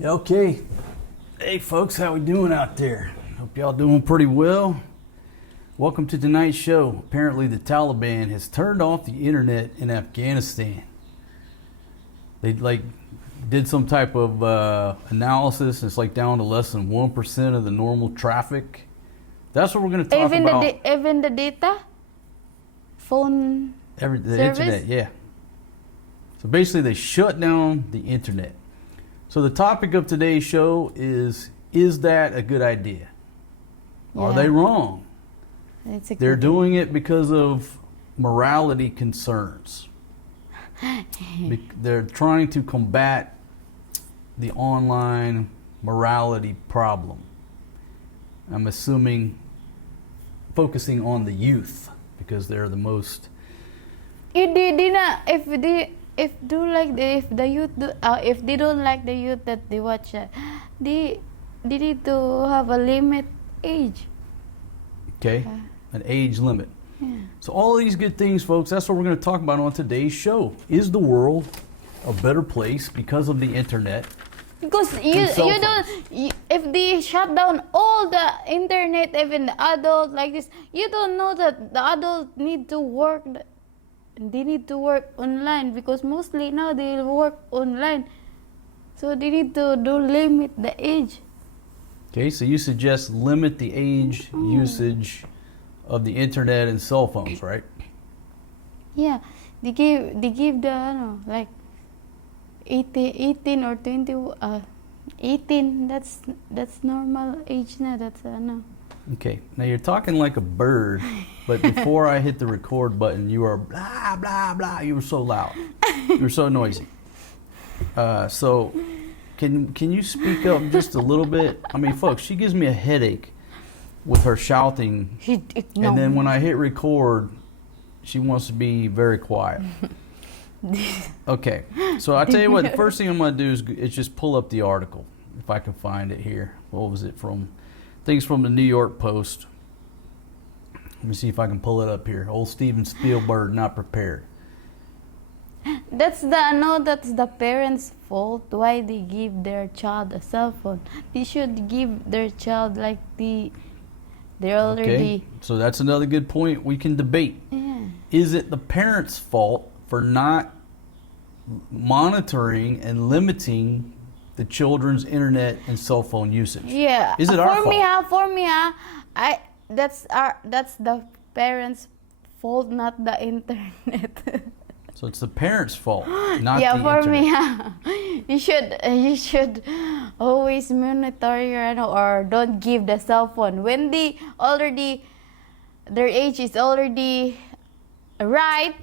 Okay. Hey folks, how we doing out there? Hope y'all doing pretty well. Welcome to tonight's show. Apparently the Taliban has turned off the internet in Afghanistan. They did some type of analysis. It's down to less than 1% of the normal traffic. That's what we're going to talk about. Even the data? Phone the service? internet, yeah. So basically they shut down the internet. So the topic of today's show is that a good idea? Yeah. Are they wrong? They're doing it because of morality concerns. They're trying to combat the online morality problem. I'm assuming focusing on the youth because they're the most. If they don't like the youth that they watch, they need to have a limit age. Okay, an age limit. Yeah. So all of these good things, folks, that's what we're going to talk about on today's show. Is the world a better place because of the internet? Because if they shut down all the internet, even the adult like this, you don't know that the adult need to work. They need to work online because mostly now they work online. So they need to limit the age. Okay, so you suggest limit the age usage of the internet and cell phones, right? Yeah, they give the 18 or 20 18. That's normal age now. That's Okay, now you're talking like a bird, but before I hit the record button, you were blah blah blah. You were so loud. You were so noisy. So can you speak up just a little bit? I mean, folks, she gives me a headache with her shouting, and then when I hit record, she wants to be very quiet. Okay, so I tell you what, the first thing I'm going to do is just pull up the article, if I can find it here. What was it from? I think it's from the New York Post. Let me see if I can pull it up here. Old Steven Spielberg, not prepared. That's the parents' fault. Why they give their child a cell phone? They should give their child they're already. Okay, so that's another good point we can debate. Yeah. Is it the parents' fault for not monitoring and limiting the children's internet and cell phone usage? Yeah. Is it our fault? For me, that's the parents' fault, not the internet. So it's the parents' fault, not yeah, the for internet. me, you should always monitor or don't give the cell phone when their age is already right.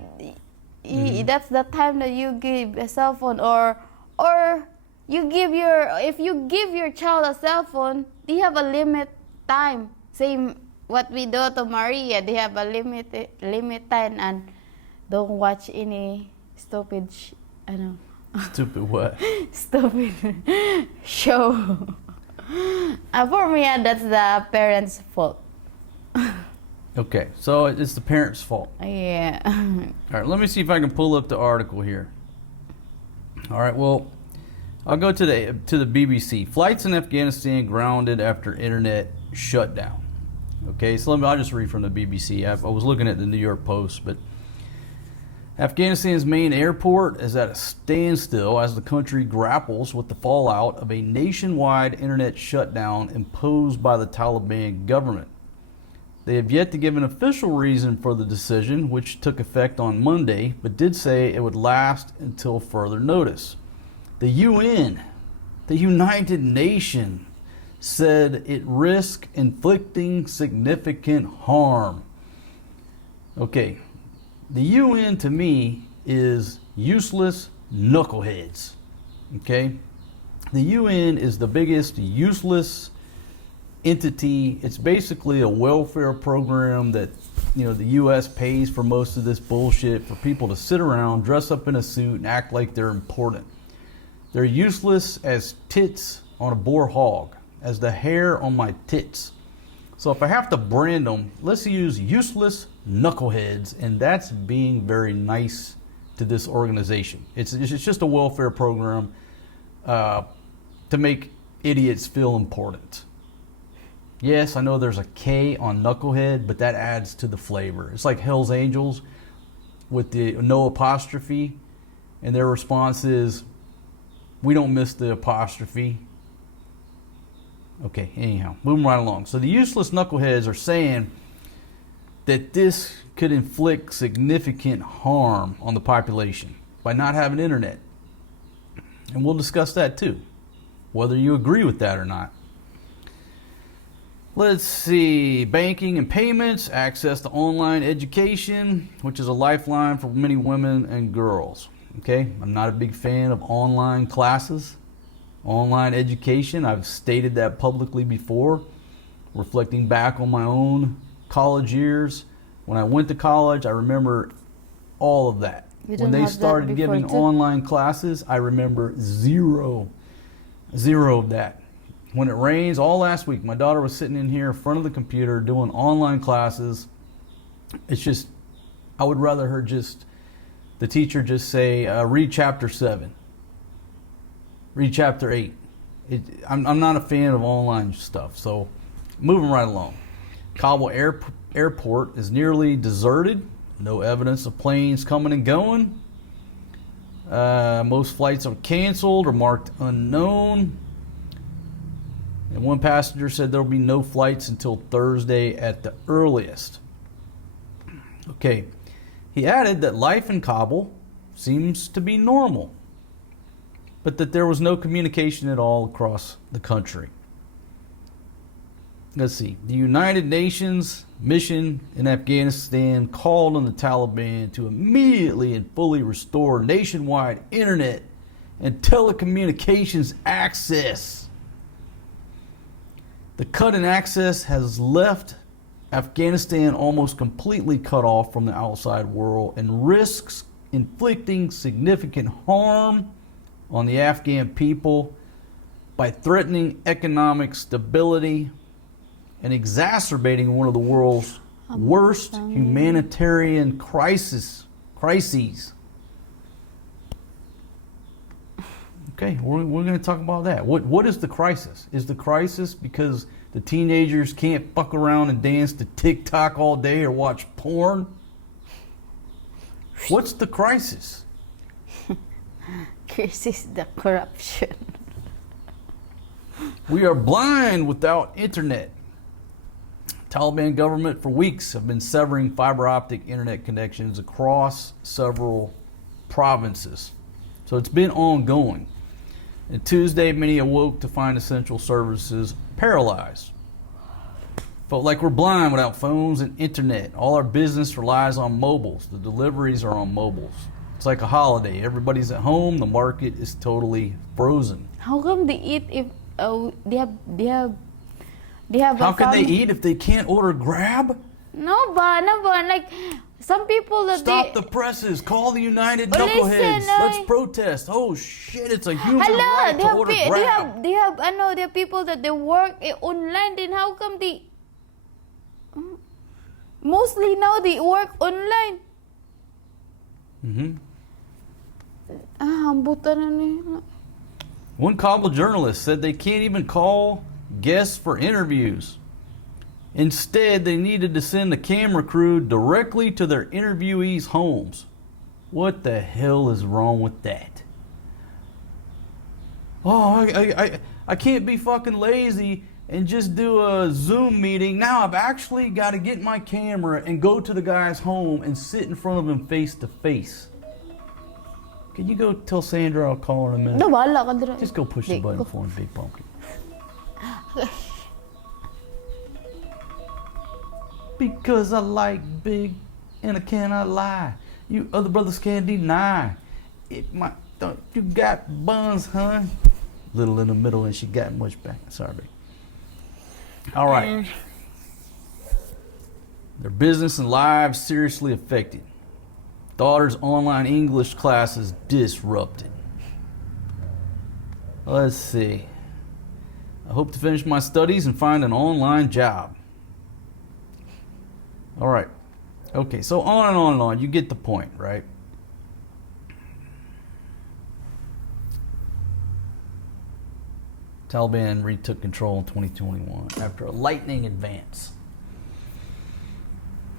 That's the time that you give a cell phone, or if you give your child a cell phone, they have a limit time. Same what we do to Maria, they have a limit time, and don't watch any stupid Stupid what? stupid show. For me, that's the parents' fault. Okay, so it's the parents' fault. Yeah. All right, let me see if I can pull up the article here. All right, well, I'll go to the BBC. Flights in Afghanistan grounded after internet shutdown. Okay, so I'll just read from the BBC. I was looking at the New York Post, but Afghanistan's main airport is at a standstill as the country grapples with the fallout of a nationwide internet shutdown imposed by the Taliban government. They have yet to give an official reason for the decision, which took effect on Monday, but did say it would last until further notice. The UN, the United Nations, said it risked inflicting significant harm. Okay, the UN to me is useless knuckleheads. Okay, the UN is the biggest useless entity. It's basically a welfare program that the US pays for most of this bullshit for people to sit around, dress up in a suit, and act like they're important. They're useless as tits on a boar hog, as the hair on my tits. So if I have to brand them, let's use useless knuckleheads, and that's being very nice to this organization. It's just a welfare program. to make idiots feel important. Yes, I know there's a K on knucklehead, but that adds to the flavor. It's like Hell's Angels with the no apostrophe, and their response is, we don't miss the apostrophe. Okay, anyhow, moving right along. So the useless knuckleheads are saying that this could inflict significant harm on the population by not having internet. And we'll discuss that too, whether you agree with that or not. Let's see, banking and payments, access to online education, which is a lifeline for many women and girls. Okay, I'm not a big fan of online classes, online education. I've stated that publicly before, reflecting back on my own college years. When I went to college, I remember all of that. When they started giving online classes, I remember zero of that. When it rains, all last week, my daughter was sitting in here in front of the computer doing online classes. It's just, I would rather her just, the teacher just say, read chapter 7, read chapter 8. I'm not a fan of online stuff, so moving right along. Kabul airport is nearly deserted. No evidence of planes coming and going. Most flights are canceled or marked unknown. And one passenger said there will be no flights until Thursday at the earliest. Okay. He added that life in Kabul seems to be normal, but that there was no communication at all across the country. Let's see. The United Nations mission in Afghanistan called on the Taliban to immediately and fully restore nationwide internet and telecommunications access. The cut in access has left Afghanistan almost completely cut off from the outside world and risks inflicting significant harm on the Afghan people by threatening economic stability and exacerbating one of the world's worst humanitarian crises. Okay, we're going to talk about that. What is the crisis? Is the crisis because the teenagers can't fuck around and dance to TikTok all day or watch porn? What's the crisis? Crisis the corruption. We are blind without internet. Taliban government for weeks have been severing fiber optic internet connections across several provinces. So it's been ongoing. And Tuesday, many awoke to find essential services paralyzed. Felt like we're blind without phones and internet. All our business relies on mobiles. The deliveries are on mobiles. It's like a holiday. Everybody's at home. The market is totally frozen. How come they eat if they have How can they eat if they can't order Grab? No, but like some people that Stop the presses. Call the United Knuckleheads. Let's protest. Oh shit! It's a human right to order Grab. They have I know there are people that they work online. Then how come they? Mostly now they work online. One Kabul journalist said they can't even call guests for interviews. Instead, they needed to send a camera crew directly to their interviewees' homes. What the hell is wrong with that? Oh, I can't be fucking lazy and just do a Zoom meeting. Now I've actually got to get my camera and go to the guy's home and sit in front of him face to face. Can you go tell Sandra I'll call her in a minute? No, wala ka dira. Just go push the button for him, Big Pumpkin. Because I like big and I cannot lie. You other brothers can't deny. You got buns, huh? Little in the middle and she got much back. Sorry, babe. All right. Their business and lives seriously affected. Daughter's online English classes disrupted. Let's see. I hope to finish my studies and find an online job. All right. Okay, so on and on and on. You get the point, right? Taliban retook control in 2021 after a lightning advance.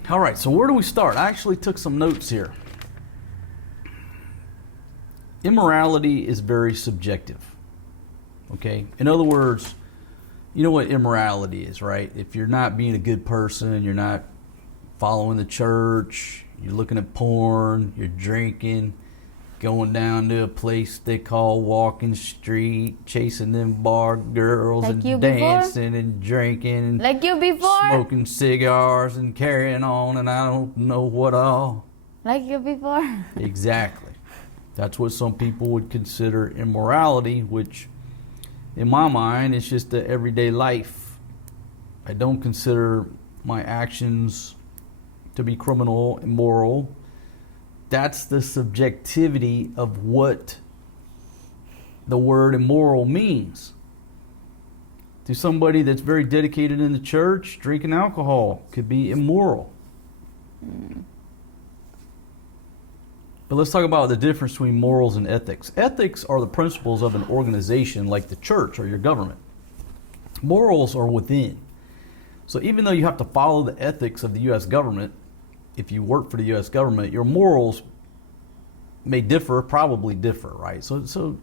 All right, so where do we start? I actually took some notes here. Immorality is very subjective. Okay? In other words, you know what immorality is, right? If you're not being a good person, you're not following the church, you're looking at porn, you're drinking, going down to a place they call walking street, chasing them bar girls Like and you dancing and drinking and Like you before? smoking cigars and carrying on and I don't know what all. Like you before? Exactly. That's what some people would consider immorality, which in my mind is just the everyday life. I don't consider my actions to be criminal, immoral. That's the subjectivity of what the word immoral means. To somebody that's very dedicated in the church, drinking alcohol could be immoral. But let's talk about the difference between morals and ethics. Ethics are the principles of an organization like the church or your government. Morals are within. So even though you have to follow the ethics of the U.S. government, if you work for the U.S. government, your morals may differ, probably differ, right? So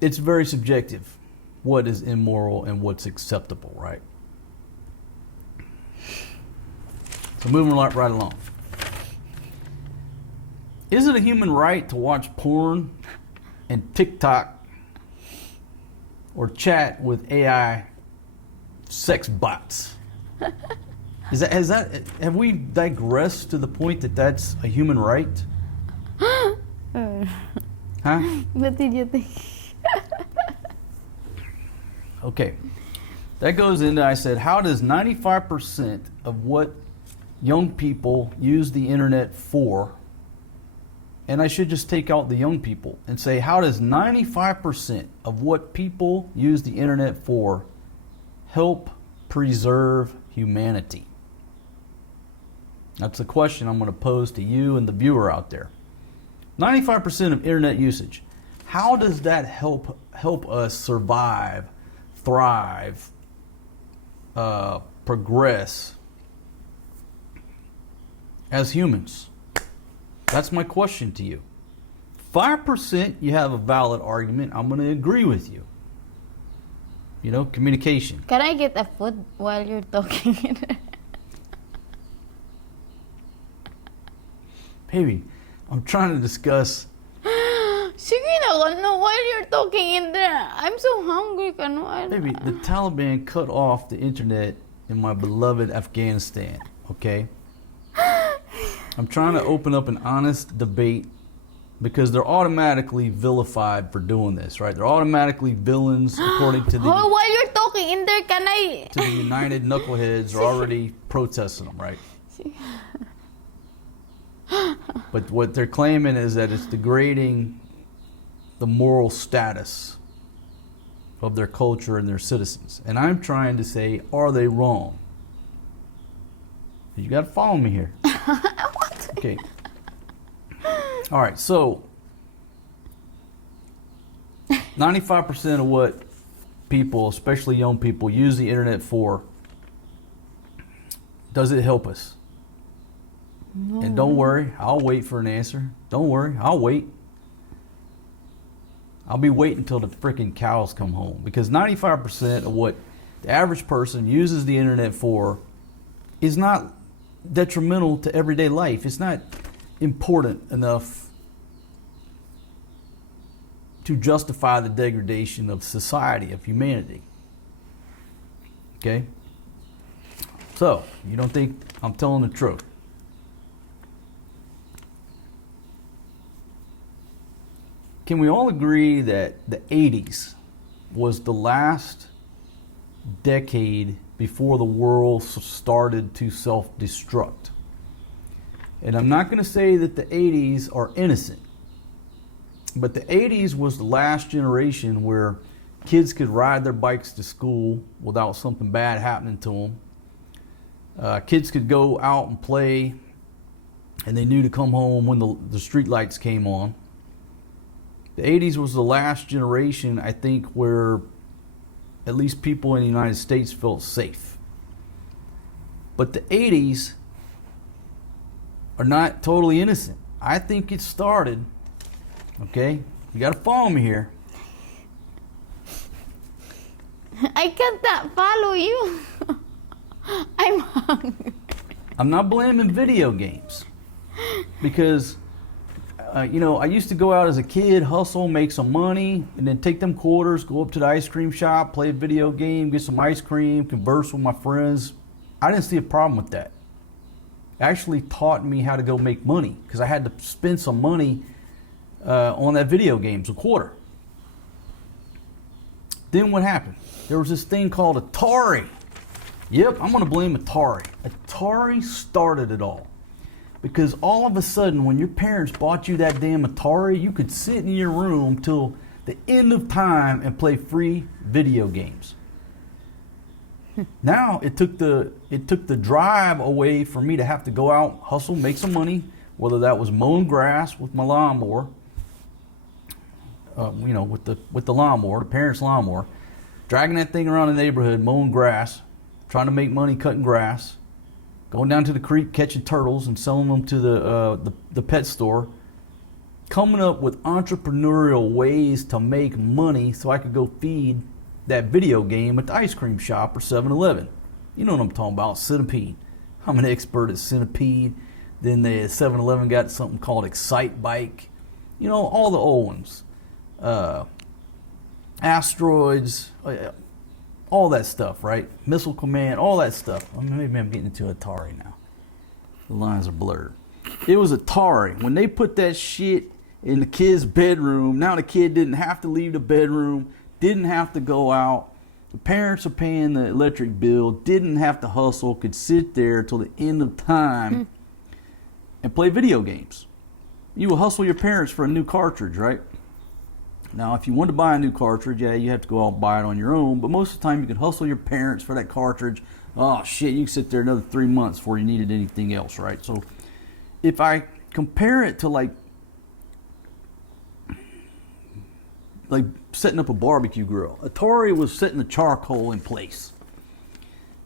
it's very subjective what is immoral and what's acceptable, right? So moving right along. Is it a human right to watch porn and TikTok or chat with AI sex bots? Have we digressed to the point that that's a human right? Huh? What did you think? Okay. That goes into, I said, how does 95% of what young people use the internet for, and I should just take out the young people and say, how does 95% of what people use the internet for help preserve humanity? That's a question I'm going to pose to you and the viewer out there. 95% of internet usage. How does that help us survive, thrive, progress as humans? That's my question to you. 5%, you have a valid argument. I'm going to agree with you. You know, communication. Can I get a food while you're talking? Baby, I'm trying to discuss. Sige na, no, while you're talking in there. I'm so hungry. Baby, the Taliban cut off the internet in my beloved Afghanistan, okay? I'm trying to open up an honest debate because they're automatically vilified for doing this, right? They're automatically villains according to the... Oh, while you're talking in there, can I... To the United Knuckleheads are already protesting them, right? But what they're claiming is that it's degrading the moral status of their culture and their citizens. And I'm trying to say, are they wrong? You got to follow me here. Okay. All right, so 95% of what people, especially young people, use the internet for, does it help us? No. And don't worry, I'll wait for an answer. Don't worry, I'll wait. I'll be waiting until the freaking cows come home, because 95% of what the average person uses the internet for is not detrimental to everyday life. It's not important enough to justify the degradation of society, of humanity. Okay? So, you don't think I'm telling the truth? Can we all agree that the 80s was the last decade before the world started to self-destruct? And I'm not going to say that the 80s are innocent, but the 80s was the last generation where kids could ride their bikes to school without something bad happening to them. Kids could go out and play, and they knew to come home when the street lights came on. The 80s was the last generation, I think, where at least people in the United States felt safe. But the 80s are not totally innocent. I think it started, okay? You got to follow me here. I can't follow you. I'm hungry. I'm not blaming video games because, you know, I used to go out as a kid, hustle, make some money, and then take them quarters, go up to the ice cream shop, play a video game, get some ice cream, converse with my friends. I didn't see a problem with that. It actually taught me how to go make money because I had to spend some money on that video games, a quarter. Then what happened? There was this thing called Atari. Yep, I'm going to blame Atari. Atari started it all. Because all of a sudden, when your parents bought you that damn Atari, you could sit in your room till the end of time and play free video games. Now it took the drive away for me to have to go out, hustle, make some money, whether that was mowing grass with my lawnmower, you know, with the lawnmower, the parents' lawnmower, dragging that thing around the neighborhood, mowing grass, trying to make money cutting grass, going down to the creek catching turtles and selling them to the pet store, coming up with entrepreneurial ways to make money so I could go feed that video game at the ice cream shop or 7-Eleven. You know what I'm talking about, Centipede. I'm an expert at Centipede. Then the 7-Eleven got something called Excite Bike. You know, all the old ones. Asteroids, all that stuff, right? Missile Command, all that stuff. I mean, maybe I'm getting into Atari now. The lines are blurred. It was Atari. When they put that shit in the kid's bedroom, now the kid didn't have to leave the bedroom, didn't have to go out. The parents are paying the electric bill, didn't have to hustle, could sit there till the end of time and play video games. You will hustle your parents for a new cartridge, right? Now, if you want to buy a new cartridge, yeah, you have to go out and buy it on your own. But most of the time, you can hustle your parents for that cartridge. Oh, shit, you can sit there another 3 months before you needed anything else, right? So if I compare it to like setting up a barbecue grill, Atari was setting the charcoal in place.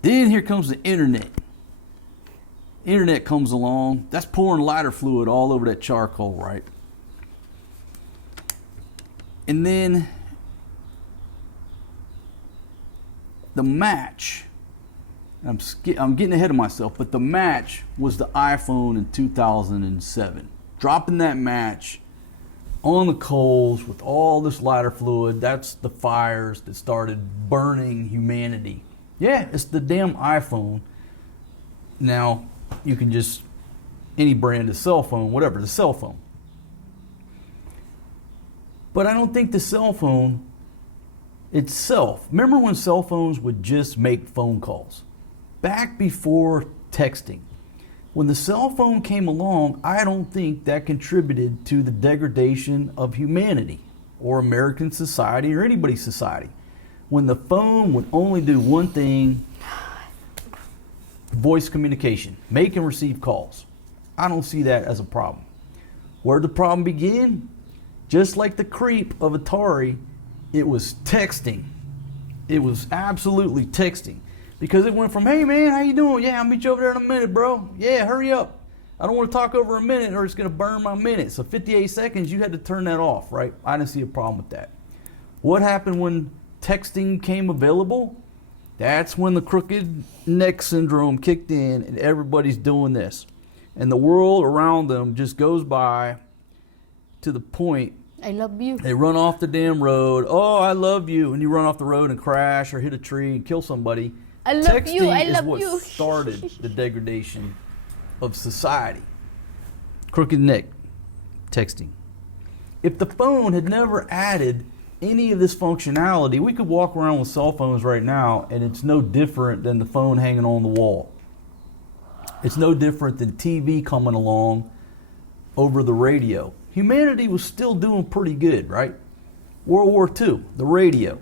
Then here comes the internet. Internet comes along. That's pouring lighter fluid all over that charcoal, right? And then the match, I'm getting ahead of myself, but the match was the iPhone in 2007. Dropping that match on the coals with all this lighter fluid, that's the fires that started burning humanity. Yeah, it's the damn iPhone. Now, you can just, any brand of cell phone, whatever, the cell phone. But I don't think the cell phone itself, remember when cell phones would just make phone calls? Back before texting. When the cell phone came along, I don't think that contributed to the degradation of humanity or American society or anybody's society. When the phone would only do one thing, voice communication, make and receive calls. I don't see that as a problem. Where'd the problem begin? Just like the creep of Atari, it was texting. It was absolutely texting. Because it went from, hey man, how you doing? Yeah, I'll meet you over there in a minute, bro. Yeah, hurry up. I don't want to talk over a minute or it's going to burn my minute. So 58 seconds, you had to turn that off, right? I didn't see a problem with that. What happened when texting came available? That's when the crooked neck syndrome kicked in and everybody's doing this. And the world around them just goes by to the point, I love you. they run off the damn road. Oh, I love you. And you run off the road and crash or hit a tree and kill somebody. I love Texting you. I is love what you. started the degradation of society. Crooked neck texting. If the phone had never added any of this functionality, we could walk around with cell phones right now and it's no different than the phone hanging on the wall. It's no different than TV coming along over the radio. Humanity was still doing pretty good, right? World War II, the radio.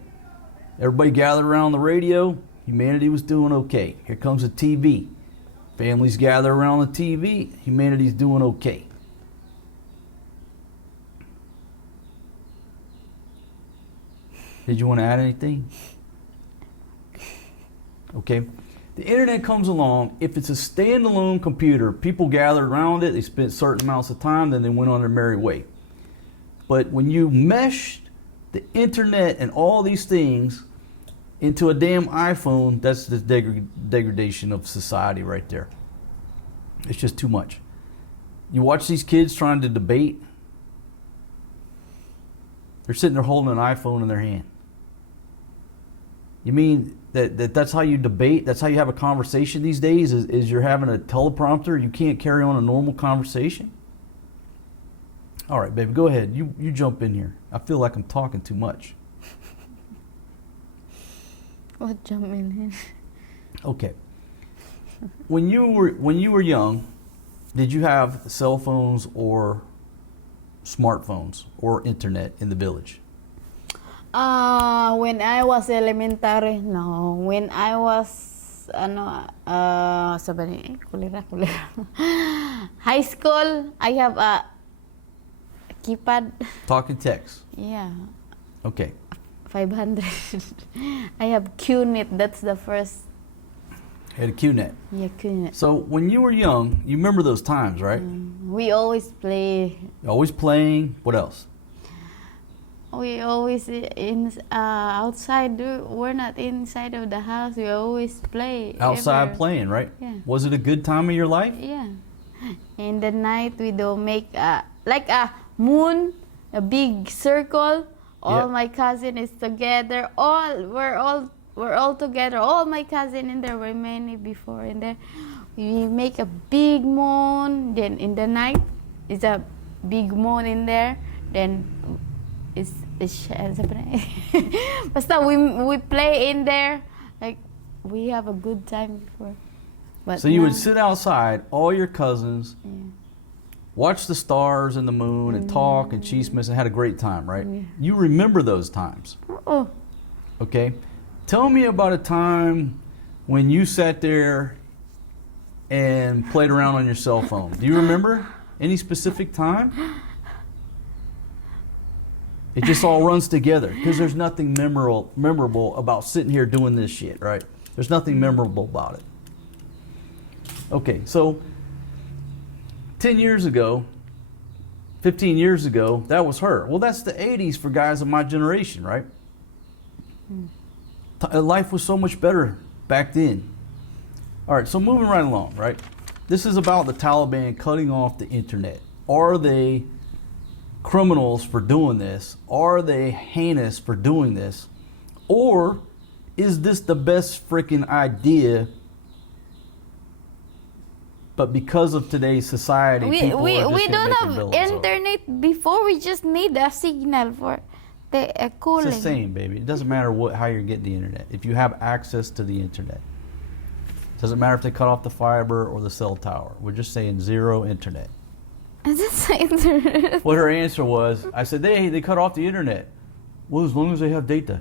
Everybody gathered around the radio. Humanity was doing okay. Here comes the TV. Families gather around the TV. Humanity's doing okay. Did you want to add anything? Okay. The internet comes along. If it's a standalone computer, people gathered around it, they spent certain amounts of time, then they went on their merry way. But when you mesh the internet and all these things into a damn iPhone, that's the degradation of society right there. It's just too much. You watch these kids trying to debate. They're sitting there holding an iPhone in their hand. You mean that's how you debate? That's how you have a conversation these days? Is you're having a teleprompter? You can't carry on a normal conversation? All right, baby, go ahead. You jump in here. I feel like I'm talking too much. What jump in here? Okay. When you were young, did you have cell phones or smartphones or internet in the village? When I was elementary, no. When I was high school, I have a keypad. Talk and text. Yeah. Okay. 500. I have QNet. That's the first. Had a QNet. Yeah, QNet. So when you were young, you remember those times, right? We always play. Always playing. What else? We always outside. We're not inside of the house. We always play. Outside playing, right? Yeah. Was it a good time of your life? Yeah. In the night, we do make like a moon, a big circle. All my cousin is together. We're all together. All my cousin in there. Were many before in there. We make a big moon. Then in the night, is a big moon in there. Then basta we play in there. Like we have a good time before. But so you would sit outside, all your cousins. Yeah. Watch the stars and the moon and talk and chismes and had a great time, right? Yeah. You remember those times. Oh. Okay. Tell me about a time when you sat there and played around on your cell phone. Do you remember any specific time? It just all runs together because there's nothing memorable about sitting here doing this shit, right? There's nothing memorable about it. Okay, so 10 years ago, 15 years ago, that was her. Well, that's the 80s for guys of my generation, right? Life was so much better back then. All right, so moving right along, right? This is about the Taliban cutting off the internet. Are they criminals for doing this? Are they heinous for doing this? Or is this the best freaking idea? But because of today's society, we don't have internet before. We just need a signal for the calling. It's the same, baby. It doesn't matter how you're getting the internet. If you have access to the internet, it doesn't matter if they cut off the fiber or the cell tower. We're just saying zero internet. That's internet. What her answer was, I said, they cut off the internet. Well, as long as they have data.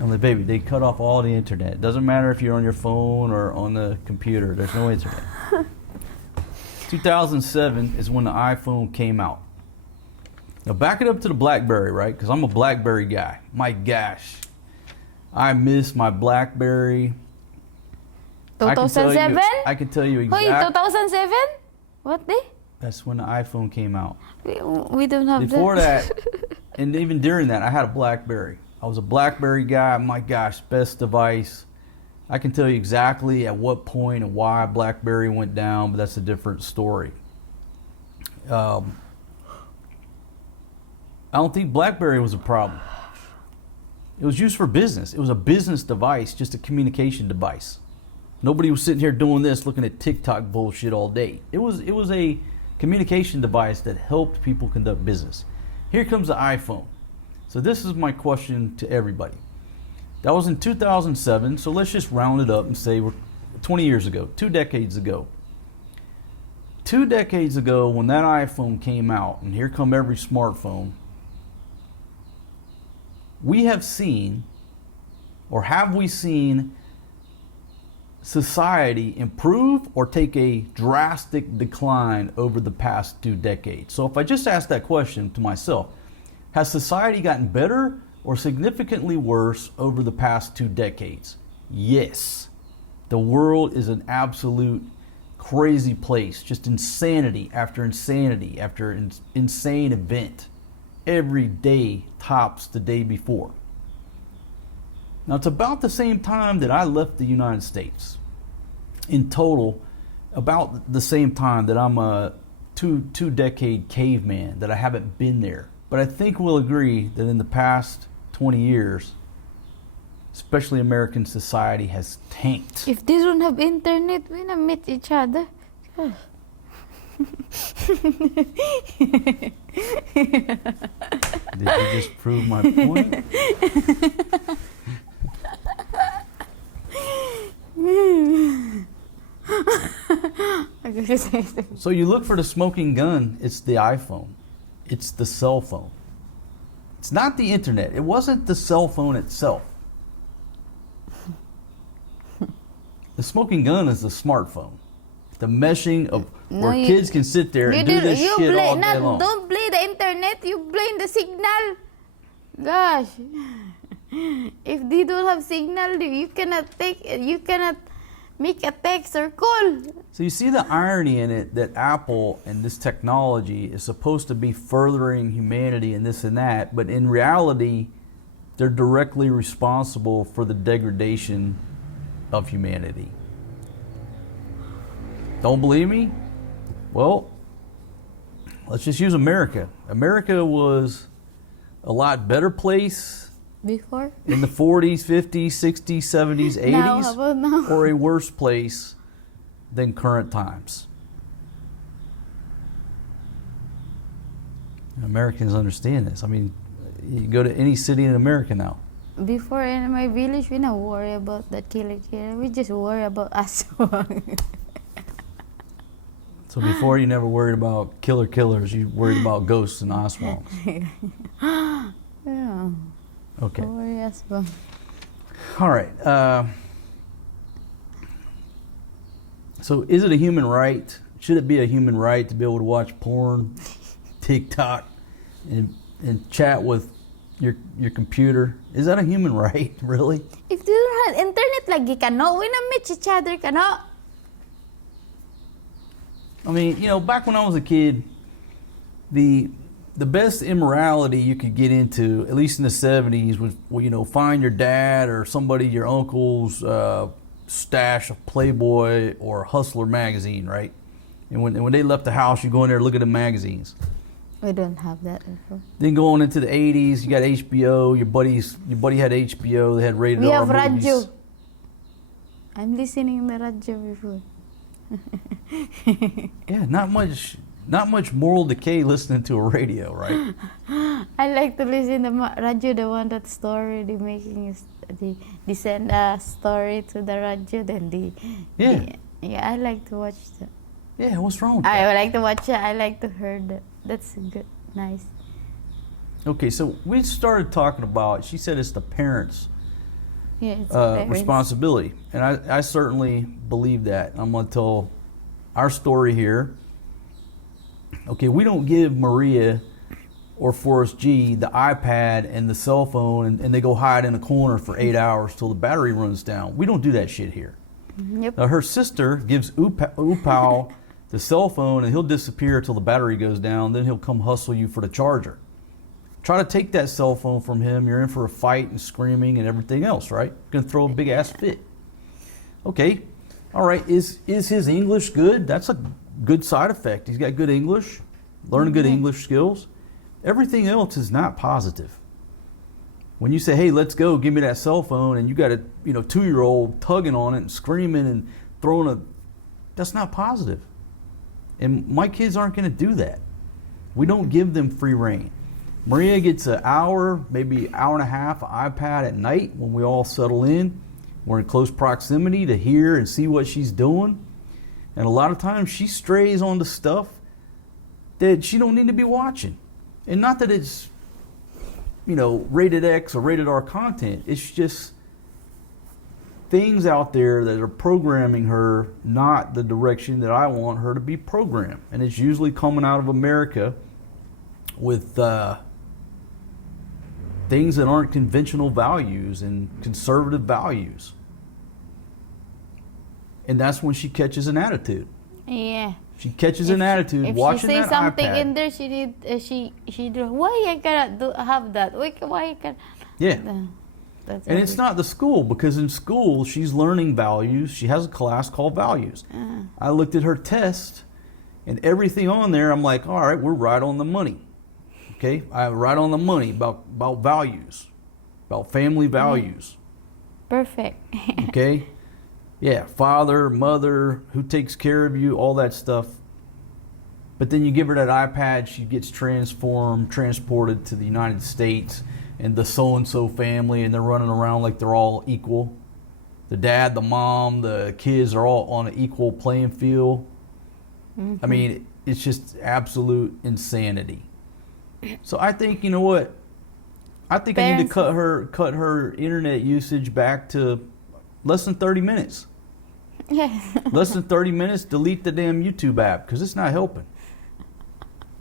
I'm like, baby, they cut off all the internet. It doesn't matter if you're on your phone or on the computer. There's no internet. 2007 is when the iPhone came out. Now back it up to the BlackBerry, right? Because I'm a BlackBerry guy. My gosh. I miss my BlackBerry. 2007? I can tell you exactly. Wait, 2007? What day? That's when the iPhone came out. We don't have Before that, and even during that, I had a BlackBerry. I was a BlackBerry guy. My gosh, best device. I can tell you exactly at what point and why BlackBerry went down, but that's a different story. I don't think BlackBerry was a problem. It was used for business. It was a business device, just a communication device. Nobody was sitting here doing this, looking at TikTok bullshit all day. It was a communication device that helped people conduct business. Here comes the iPhone. So this is my question to everybody. That was in 2007, so let's just round it up and say we're 20 years ago, 2 decades ago. 2 decades ago when that iPhone came out, and here come every smartphone, we have seen, or have we seen, society improve or take a drastic decline over the past 2 decades? So if I just ask that question to myself, has society gotten better or significantly worse over the past 2 decades? Yes. The world is an absolute crazy place. Just insanity after insanity after insane event. Every day tops the day before. Now, it's about the same time that I left the United States. In total, about the same time that I'm a two-decade caveman, that I haven't been there. But I think we'll agree that in the past 20 years, especially American society has tanked. If they don't have internet, we not meet each other. Did you just prove my point? So you look for the smoking gun, it's the iPhone. It's the cell phone. It's not the internet. It wasn't the cell phone itself. The smoking gun is the smartphone. The meshing of where kids can sit there and do this shit all day long. Don't play the internet, you blame the signal. Gosh. If they don't have signal, you cannot make a text or call. So you see the irony in it that Apple and this technology is supposed to be furthering humanity and this and that, but in reality, they're directly responsible for the degradation of humanity. Don't believe me? Well, let's just use America. America was a lot better place before? In the 40s, 50s, 60s, 70s, 80s, now, how about now? Or a worse place than current times. Americans understand this. I mean, you go to any city in America now. Before in my village, we don't worry about the killer. We just worry about us. So before you never worried about killers, you worried about ghosts and oswalds. Yeah. Okay. Worry as well. All right. So is it a human right? Should it be a human right to be able to watch porn, TikTok, and chat with your computer? Is that a human right, really? If you don't have internet lagi ka, no, we not meet each other ka, no. I mean, you know, back when I was a kid, the best immorality you could get into, at least in the 70s, was, you know, find your dad or somebody, your uncle's stash of Playboy or Hustler magazine, right? And when they left the house, you go in there and look at the magazines. We don't have that before. Then going into the 80s, you got HBO. Your buddy had HBO. They had rated R movies. We have radio. I'm listening to radio before. Yeah, not much moral decay listening to a radio, right? I like to listen to radio, the one that story they making they send a story to the radio, then yeah, I like to watch that. Yeah, what's wrong with that? I like to watch it. I like to hear that. That's good, nice. Okay, so we started talking about. She said it's the parents' parents' responsibility, and I certainly believe that. I'm going to tell our story here. Okay, we don't give Maria or Forrest G the iPad and the cell phone, and they go hide in a corner for 8 hours till the battery runs down. We don't do that shit here. Yep. Now her sister gives Upal the cell phone, and he'll disappear till the battery goes down. Then he'll come hustle you for the charger. Try to take that cell phone from him, you're in for a fight and screaming and everything else, right? Gonna throw a big ass fit. Okay, all right. Is his English good? That's a good side effect. He's got good English, learning good English skills. Everything else is not positive. When you say, hey, let's go, give me that cell phone, and you got a 2-year-old tugging on it and screaming and throwing that's not positive. And my kids aren't going to do that. We don't give them free reign. Maria gets an hour, maybe hour and a half iPad at night when we all settle in. We're in close proximity to hear and see what she's doing. And a lot of times she strays onto stuff that she don't need to be watching. And not that it's, rated X or rated R content. It's just things out there that are programming her not the direction that I want her to be programmed. And it's usually coming out of America with things that aren't conventional values and conservative values. And that's when she catches an attitude. Yeah. She catches an attitude if watching that iPad. If she say something iPad. in there, she do. Why I cannot have that? Why I can? Yeah. And it's not the school, because in school she's learning values. She has a class called values. I looked at her test, and everything on there, I'm like, all right, we're right on the money. Okay, I'm right on the money about values, about family values. Perfect. Okay. Yeah, father, mother, who takes care of you, all that stuff. But then you give her that iPad, she gets transported to the United States and the so-and-so family, and they're running around like they're all equal. The dad, the mom, the kids are all on an equal playing field. I mean, it's just absolute insanity. So I think, you know what? I think I need to cut her internet usage back to less than 30 minutes. Less than 30 minutes, delete the damn YouTube app, because it's not helping.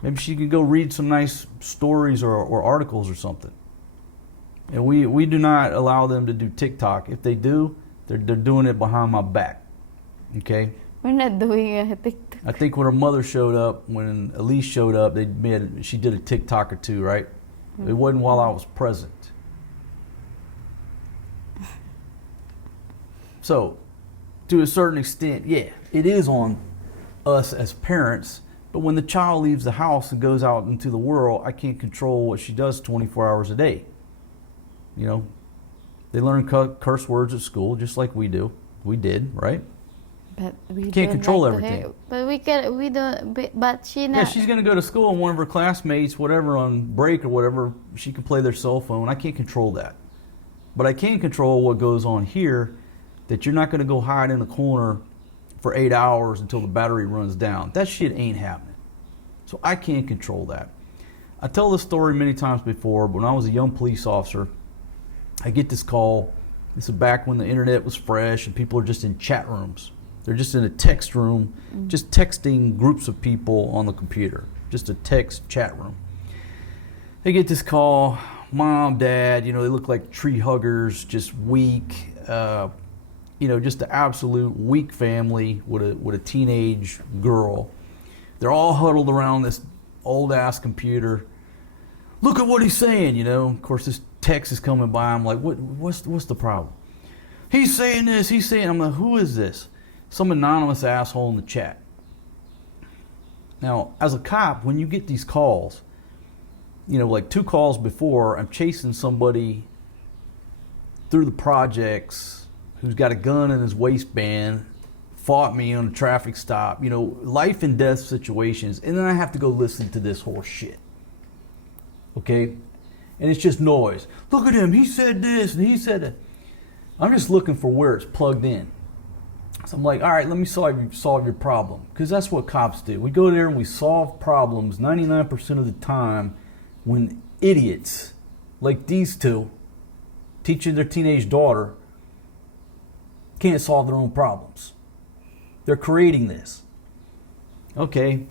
Maybe she can go read some nice stories or articles or something. And we do not allow them to do TikTok. If they do, they're doing it behind my back. Okay? We're not doing a TikTok. I think when her mother showed up, when Elise showed up, she did a TikTok or two, right? It wasn't while I was present. So, to a certain extent, yeah, it is on us as parents, but when the child leaves the house and goes out into the world, I can't control what she does 24 hours a day. You know, they learn curse words at school just like we do. We did, right? But we can't control everything. But we can, we don't. But she not. Yeah, she's gonna go to school and one of her classmates, whatever, on break or whatever, she can play their cell phone. I can't control that, but I can control what goes on here. That you're not gonna go hide in a corner for 8 hours until the battery runs down. That shit ain't happening. So I can't control that. I tell this story many times before, but when I was a young police officer, I get this call. This is back when the internet was fresh and people are just in chat rooms. They're just in a text room, just texting groups of people on the computer. Just a text chat room. They get this call, mom, dad, you know, they look like tree huggers, just weak, you know, just the absolute weak family with a teenage girl. They're all huddled around this old ass computer. Look at what he's saying, you know. Of course, this text is coming by. I'm like, what's the problem? He's saying this. He's saying. I'm like, who is this? Some anonymous asshole in the chat. Now, as a cop, when you get these calls, you know, like 2 calls before, I'm chasing somebody through the projects who's got a gun in his waistband, fought me on a traffic stop, you know, life and death situations, and then I have to go listen to this horse shit. Okay? And it's just noise. Look at him, he said this and he said that. I'm just looking for where it's plugged in. So I'm like, all right, let me solve your problem. Because that's what cops do. We go there and we solve problems 99% of the time when idiots like these two teaching their teenage daughter can't solve their own problems. They're creating this. Okay,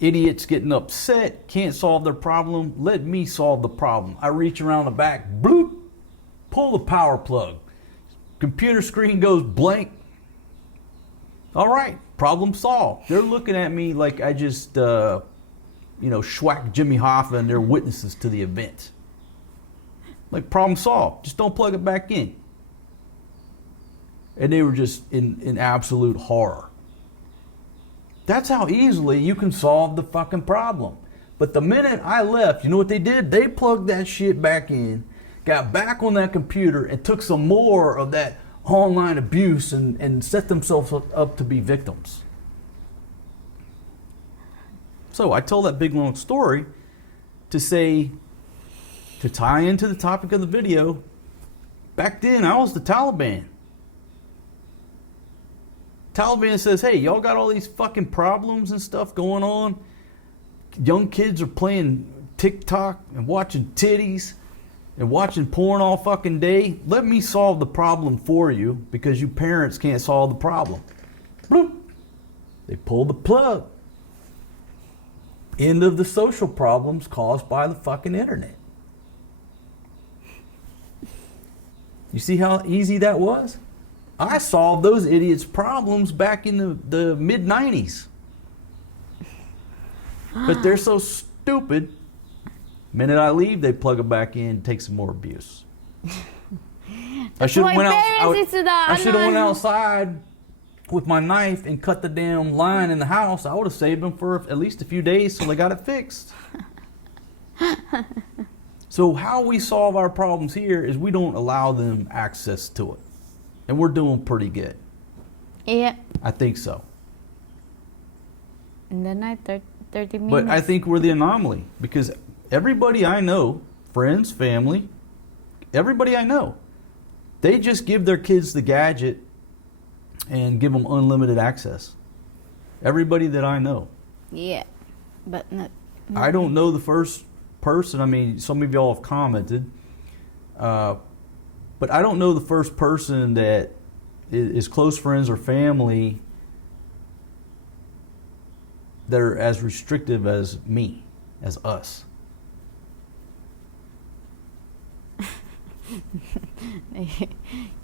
idiots getting upset, can't solve their problem. Let me solve the problem. I reach around the back, bloop, pull the power plug. Computer screen goes blank. All right, problem solved. They're looking at me like I just, you know, schwacked Jimmy Hoffa and they're witnesses to the event. Like, problem solved. Just don't plug it back in. And they were just in absolute horror. That's how easily you can solve the fucking problem. But the minute I left, you know what they did? They plugged that shit back in, got back on that computer, and took some more of that online abuse and set themselves up to be victims. So I tell that big long story to say, to tie into the topic of the video, back then I was the Taliban. Taliban says, hey, y'all got all these fucking problems and stuff going on. Young kids are playing TikTok and watching titties and watching porn all fucking day. Let me solve the problem for you because you parents can't solve the problem. Bloop. They pull the plug. End of the social problems caused by the fucking internet. You see how easy that was? I solved those idiots' problems back in the mid-90s. But they're so stupid. Minute I leave, they plug it back in, take some more abuse. I should have went outside with my knife and cut the damn line in the house. I would have saved them for at least a few days till they got it fixed. So how we solve our problems here is we don't allow them access to it. And we're doing pretty good. Yeah. I think so. In the night, 30 minutes. But I think we're the anomaly because everybody I know, friends, family, everybody I know, they just give their kids the gadget and give them unlimited access. Everybody that I know. Yeah, but not. I don't know the first person. I mean, some of y'all have commented. But I don't know the first person that is close friends or family that are as restrictive as me, as us.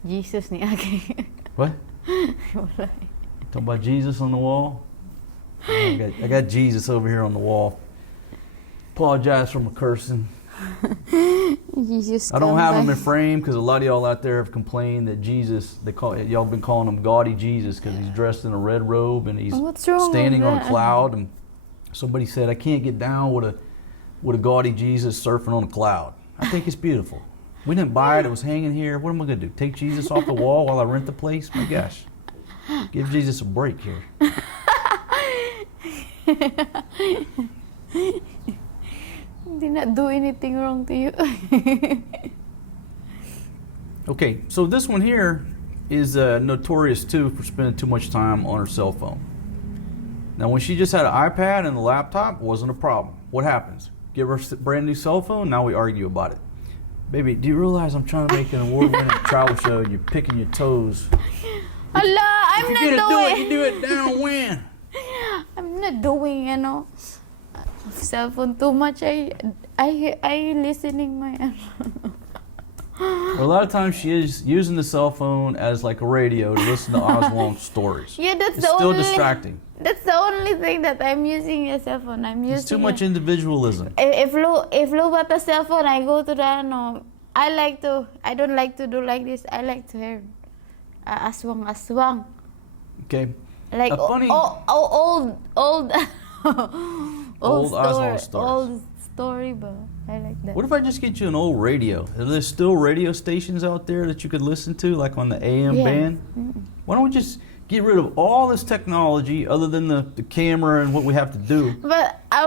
Jesus ni Ake. What? Talking about Jesus on the wall? I got Jesus over here on the wall. Apologize for my cursing. Jesus, I don't have him in frame because a lot of y'all out there have complained that Jesus, y'all been calling him gaudy Jesus because he's dressed in a red robe and he's standing on a cloud. And somebody said, I can't get down with a gaudy Jesus surfing on a cloud. I think it's beautiful. We didn't buy it. It was hanging here. What am I going to do? Take Jesus off the wall while I rent the place? My gosh. Give Jesus a break here. Did not do anything wrong to you. Okay, so this one here is notorious too for spending too much time on her cell phone. Now, when she just had an iPad and a laptop, it wasn't a problem. What happens? Give her a brand new cell phone, now we argue about it. Baby, do you realize I'm trying to make an award-winning travel show and you're picking your toes? Allah, I'm not doing. You do it downwind. I'm not doing, cell phone too much. I listening my. Well, a lot of times she is using the cell phone as like a radio to listen to Oswald's stories. Yeah, it's still distracting. That's the only thing that I'm using a cell phone. It's too much individualism. If Lou got a cell phone, I go to the I don't like to do like this. I like to hear aswang. Okay. Like old Oswald stories. Old story, but I like that. What if I just get you an old radio? Are there still radio stations out there that you could listen to, like on the AM band? Mm-mm. Why don't we just get rid of all this technology other than the camera and what we have to do? But I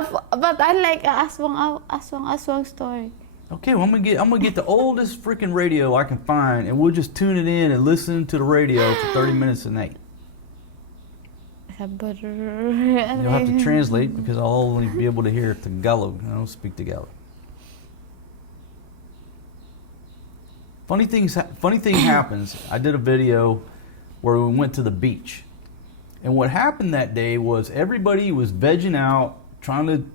like aswang story. Okay, well, I'm gonna get the oldest freaking radio I can find, and we'll just tune it in and listen to the radio for 30 minutes a night. You'll have to translate because I'll only be able to hear Tagalog. I don't speak Tagalog. Funny thing happens. I did a video where we went to the beach. And what happened that day was everybody was vegging out, trying to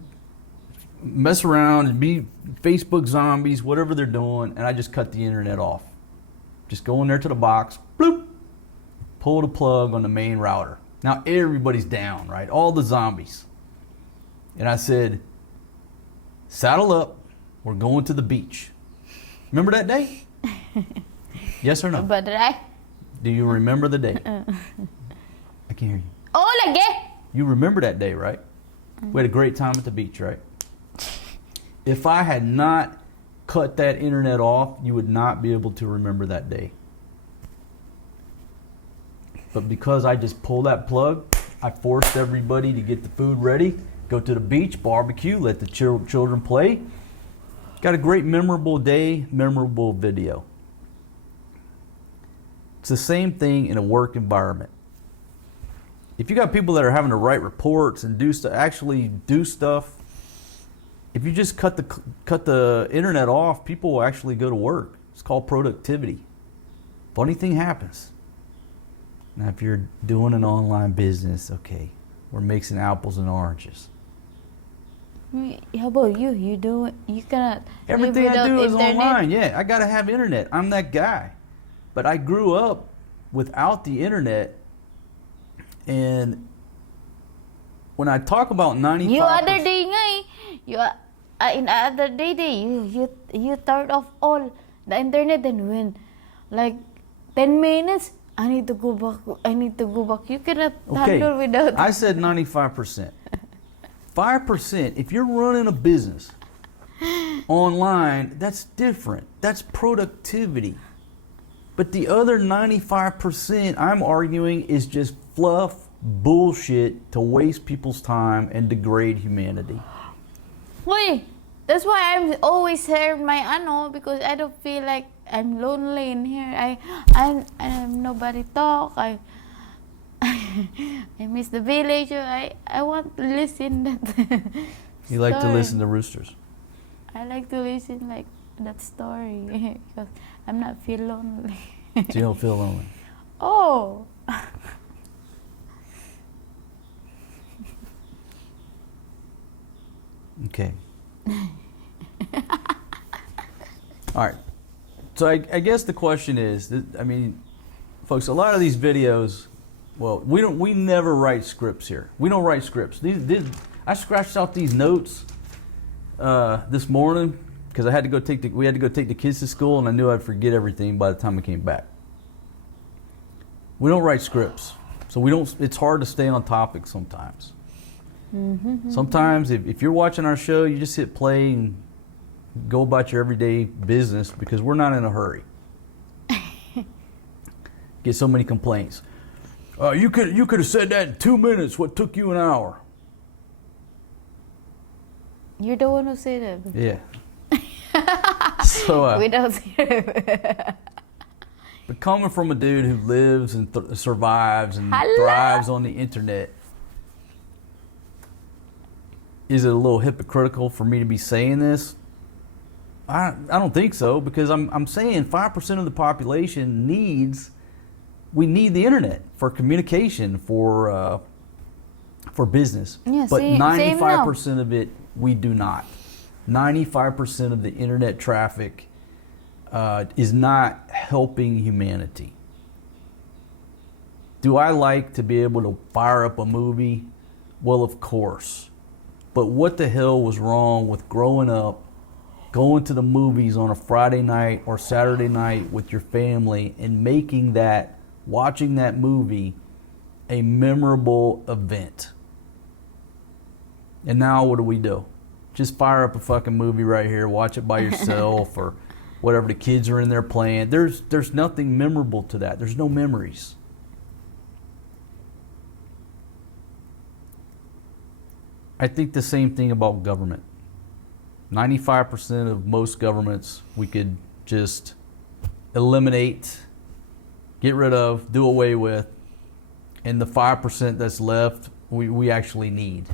mess around and be Facebook zombies, whatever they're doing, and I just cut the internet off. Just go in there to the box, bloop, pull the plug on the main router. Now everybody's down, right? All the zombies. And I said, saddle up, we're going to the beach. Remember that day? Yes or no? But do you remember the day? I can't hear you. Oh, like it? You remember that day, right? We had a great time at the beach, right? If I had not cut that internet off, you would not be able to remember that day. But because I just pulled that plug, I forced everybody to get the food ready, go to the beach, barbecue, let the children play. Got a great memorable day, memorable video. It's the same thing in a work environment. If you got people that are having to write reports and actually do stuff, if you just cut the internet off, people will actually go to work. It's called productivity. Funny thing happens. Now, if you're doing an online business, okay, we're mixing apples and oranges. How about you? You cannot. Everything I do is online. Yeah, I gotta have internet. I'm that guy. But I grew up without the internet, and when I talk about 95%, you other day nga you in other day you turned off all the internet, and when like 10 minutes I need to go back. You cannot handle without. I said 95%. 5%, if you're running a business online, that's different. That's productivity. But the other 95%, I'm arguing, is just fluff bullshit to waste people's time and degrade humanity. Wait, that's why I'm always here my because I don't feel like I'm lonely in here. I'm nobody talk. I miss the village. I want to listen that. You like to listen to roosters? I like to listen like that story because I'm not feel lonely. So you don't feel lonely? Oh. Okay. All right. So I guess the question is, I mean, folks, a lot of these videos, well, we never write scripts here. We don't write scripts. I scratched out these notes this morning because we had to go take the kids to school, and I knew I'd forget everything by the time I came back. We don't write scripts, so it's hard to stay on topic sometimes. Mm-hmm. Sometimes if you're watching our show, you just hit play and go about your everyday business because we're not in a hurry. Get so many complaints. You could have said that in 2 minutes. What took you an hour? You're the one who said it. Yeah. So without but coming from a dude who lives and survives and thrives on the internet, is it a little hypocritical for me to be saying this? I don't think so, because I'm saying 5% of the population we need the internet for communication, for business. Yeah, but 95% of it we do not. 95% of the internet traffic is not helping humanity. Do I like to be able to fire up a movie? Well, of course. But what the hell was wrong with growing up, going to the movies on a Friday night or Saturday night with your family and watching that movie a memorable event? And now what do? Just fire up a fucking movie right here, watch it by yourself or whatever, the kids are in there playing. There's nothing memorable to that. There's no memories. I think the same thing about government. 95% of most governments we could just eliminate, get rid of, do away with, and the 5% that's left we actually need.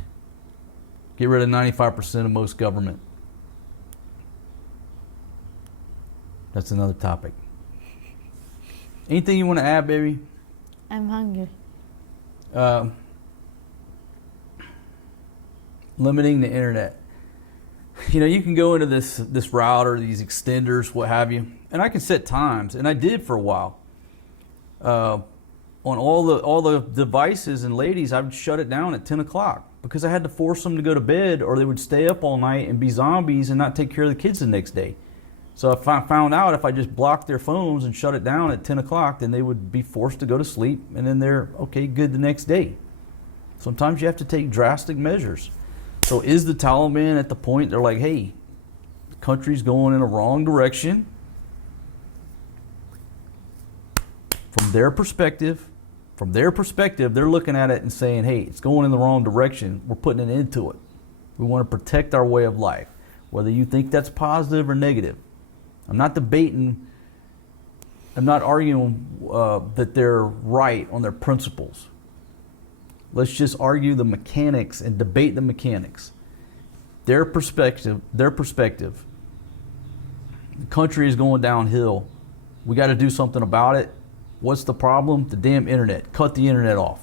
Get rid of 95% of most government. That's another topic. Anything you want to add, baby? I'm hungry. Limiting the internet. You can go into this router, these extenders, what have you, and I can set times, and I did for a while. On all the devices and ladies, I would shut it down at 10 o'clock because I had to force them to go to bed, or they would stay up all night and be zombies and not take care of the kids the next day. So if I found out if I just blocked their phones and shut it down at 10 o'clock, then they would be forced to go to sleep, and then they're okay, good the next day. Sometimes you have to take drastic measures. So is the Taliban at the point they're like, hey, the country's going in a wrong direction? From their perspective, they're looking at it and saying, hey, it's going in the wrong direction. We're putting an end to it. We want to protect our way of life, whether you think that's positive or negative. I'm not debating, I'm not arguing that they're right on their principles. Let's just argue the mechanics and debate the mechanics. Their perspective, the country is going downhill. We got to do something about it. What's the problem? The damn internet. Cut the internet off.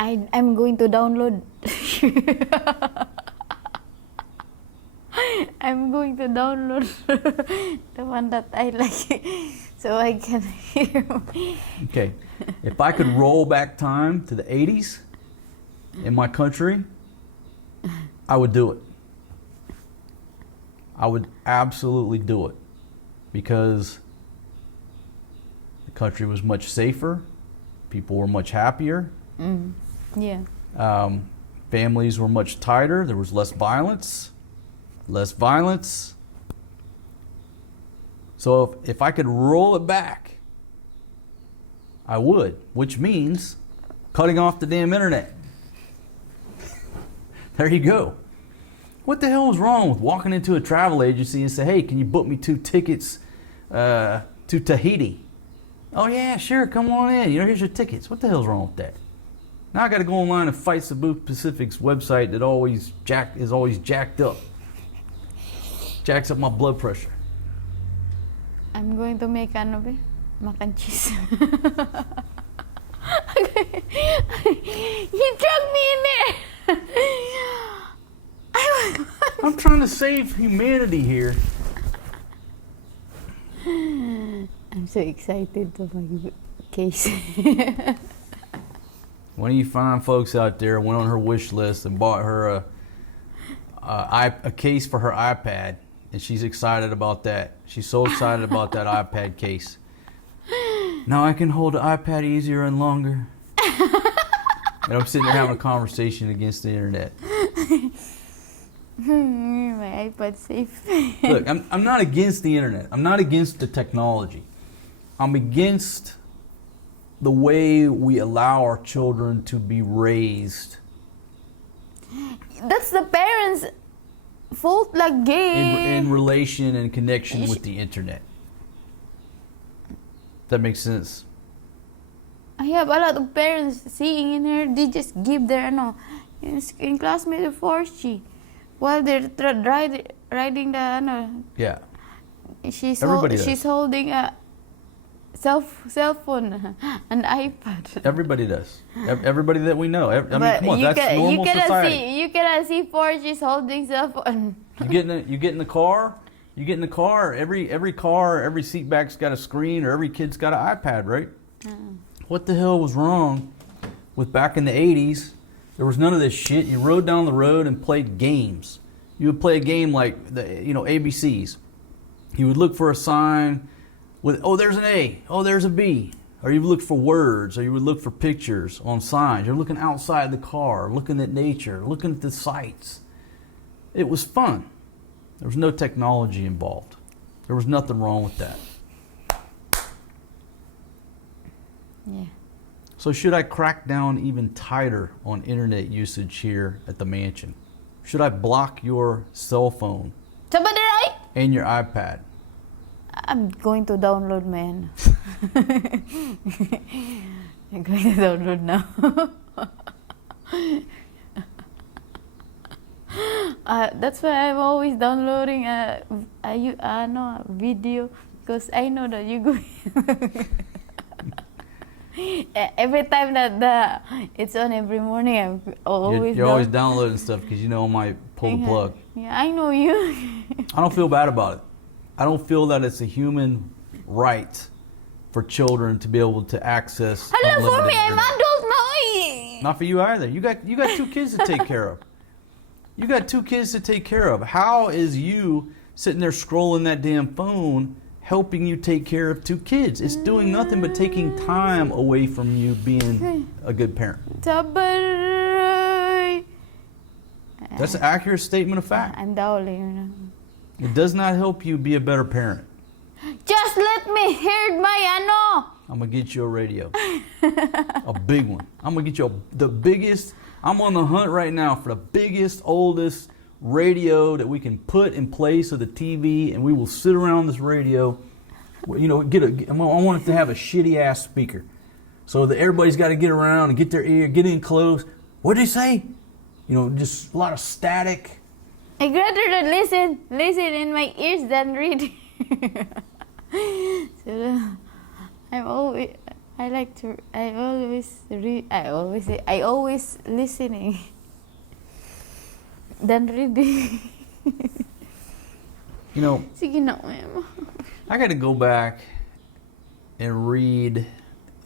I'm going to download. I'm going to download the one that I like so I can hear. Okay. If I could roll back time to the 80s in my country, I would do it. I would absolutely do it because the country was much safer. People were much happier. Yeah. Families were much tighter. There was less violence. So if I could roll it back, I would, which means cutting off the damn internet. There you go. What the hell is wrong with walking into a travel agency and say, hey, can you book me 2 tickets to Tahiti? Oh yeah, sure, come on in. Here's your tickets. What the hell's wrong with that? Now I got to go online and fight Cebu Pacific's website that is always jacked up. Jacks up my blood pressure. I'm going to make mac and cheese. You drugged me in there. I'm trying to save humanity here. I'm so excited to my case. One of you fine folks out there went on her wish list and bought her a case for her iPad, and she's excited about that. She's so excited about that iPad case. Now I can hold the iPad easier and longer. And I'm sitting there having a conversation against the internet. My iPad's safe. Look, I'm not against the internet. I'm not against the technology. I'm against the way we allow our children to be raised. That's the parents' fault, like gay. In relation and connection with the internet. That makes sense. I have a lot of parents seeing in her, they just give their in classmate of 4G while they're riding the Yeah. She's Everybody holding a cell phone, an iPad. Everybody does. Everybody that we know. I mean, But come on, that's normal society. You cannot see 4G's holding cell phone. You get in the car. Every car, every seat back's got a screen, or every kid's got an iPad, right? What the hell was wrong with back in the 80s? There was none of this shit. You rode down the road and played games. You would play a game like the ABCs. You would look for a sign with, oh, there's an A, oh, there's a B. Or you would look for words, or you would look for pictures on signs. You're looking outside the car, looking at nature, looking at the sights. It was fun. There was no technology involved. There was nothing wrong with that. Yeah. So should I crack down even tighter on internet usage here at the mansion? Should I block your cell phone Somebody right? and your iPad? I'm going to download, man. I'm going to download now. That's why I'm always downloading a video, because I know that you go. Every time that it's on every morning, I'm always. You're always downloading stuff because you know I might pull the plug. Yeah, I know you. I don't feel bad about it. I don't feel that it's a human right for children to be able to access. Hello, for me, I'm internet. adult now. Not for you either. You got 2 kids to take care of. You got 2 kids to take care of. How is you sitting there scrolling that damn phone helping you take care of 2 kids? It's doing nothing but taking time away from you being a good parent. That's an accurate statement of fact. I'm dowling. It does not help you be a better parent. Just let me hear my I'm going to get you a radio. A big one. I'm going to get you the biggest. I'm on the hunt right now for the biggest, oldest radio that we can put in place of the TV, and we will sit around this radio. I want it to have a shitty ass speaker, so that everybody's got to get around and get their ear, get in close. What did he say? Just a lot of static. I'd rather listen in my ears than read. So I always listening than reading. You know, Sige na, ma'am. I got to go back and read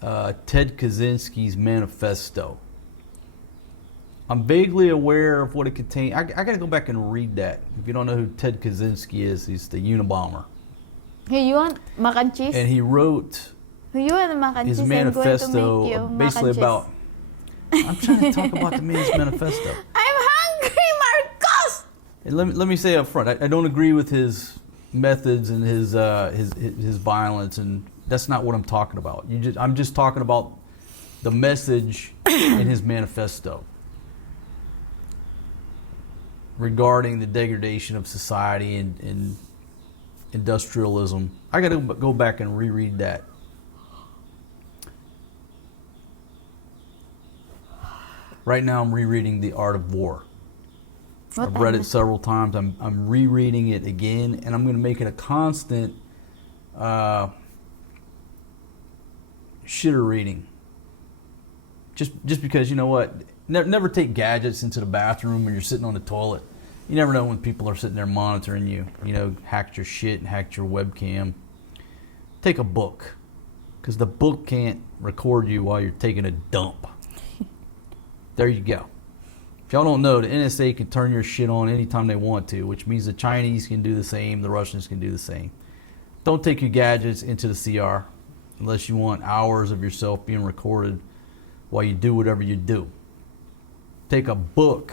Ted Kaczynski's manifesto. I'm vaguely aware of what it contains. I got to go back and read that. If you don't know who Ted Kaczynski is, he's the Unabomber. Hey, you want mac and cheese? And he wrote You want mac and his cheese? manifesto basically about... I'm trying to talk about the man's manifesto. I'm hungry, Marcos! And let me say up front, I don't agree with his methods and his violence, and that's not what I'm talking about. I'm just talking about the message in his manifesto regarding the degradation of society and industrialism. I got to go back and reread that. Right now I'm rereading The Art of War. I've read it several times. I'm rereading it again, and I'm going to make it a constant shitter reading. Just because, you know what? Never take gadgets into the bathroom when you're sitting on the toilet. You never know when people are sitting there monitoring you. You know, hacked your shit and hacked your webcam. Take a book, because the book can't record you while you're taking a dump. There you go. If y'all don't know, the NSA can turn your shit on anytime they want to, which means the Chinese can do the same, the Russians can do the same. Don't take your gadgets into the CR unless you want hours of yourself being recorded while you do whatever you do. Take a book.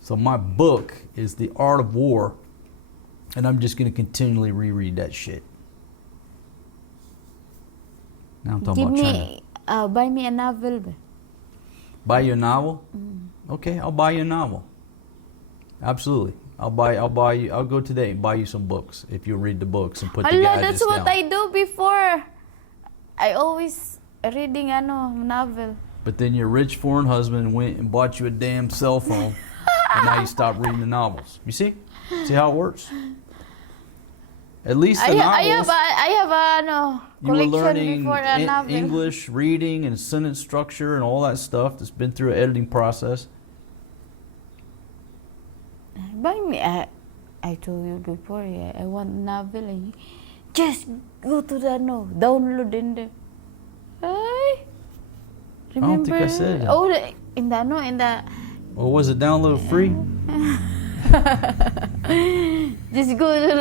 So my book is The Art of War, and I'm just going to continually reread that shit. Now I'm talking about China. Buy me a novel. Buy you a novel? Okay, I'll buy you a novel. Absolutely. I'll go today and buy you some books if you read the books and put the gadgets down. That's what I do before. I always reading novel. But then your rich foreign husband went and bought you a damn cell phone, and now you stop reading the novels. You see? See how it works? At least the novels. I have a you were collection learning before a novel. English, reading, and sentence structure, and all that stuff that's been through an editing process. Buy me. I told you before. I want novel. Just go to the download in there. Hey, remember? I don't think I said that. Oh, in the. Or was it download free? Just go to the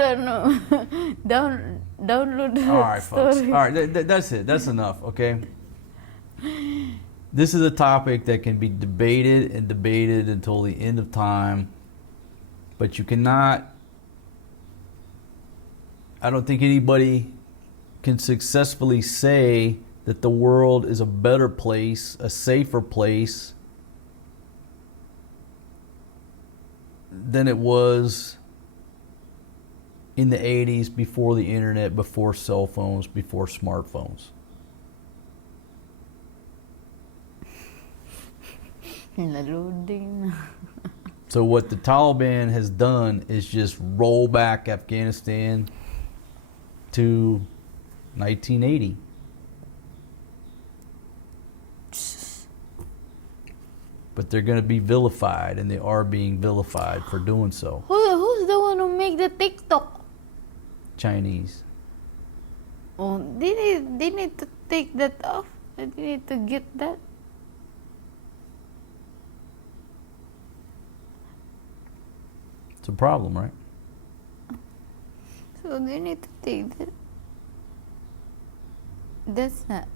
download the All right, folks. story. All right, that's it. That's enough, okay? This is a topic that can be debated and debated until the end of time, but you cannot... I don't think anybody can successfully say that the world is a better place, a safer place than it was in the 80s, before the internet, before cell phones, before smartphones. So what the Taliban has done is just roll back Afghanistan to 1980. But they're going to be vilified, and they are being vilified for doing so. Who's the one who make the TikTok? Chinese. Oh, they need to take that off. They need to get that. It's a problem, right? So they need to take that. That's not.